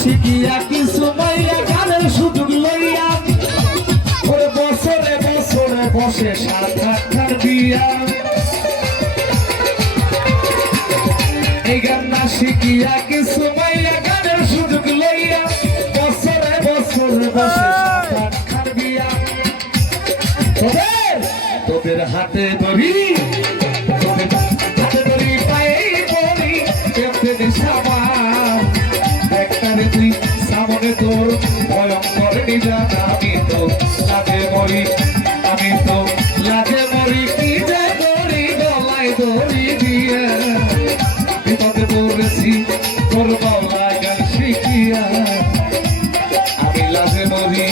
শিখিয়া কিছু মাইয়া গানের সুযোগ লইয়া। ওরে বছরে বছরে বসে সাক্ষাৎকার দিয়া। এই গান না শিখিয়া কিছু মাইয়া গানের সুযোগ লইয়া। বছরে বছরে বসে সাক্ষাৎকার দিয়া। তোদের হাতে ধরি আমি তোর ভয়ঙ্কর আমি তো লাজে মরি, আমি তো লাজে মরি, কি যে করি গলায় দড়ি দিয়ে। বিপদে পড়েছি, তোর বাবা গান শিখিয়া। আমি লাজে মরি।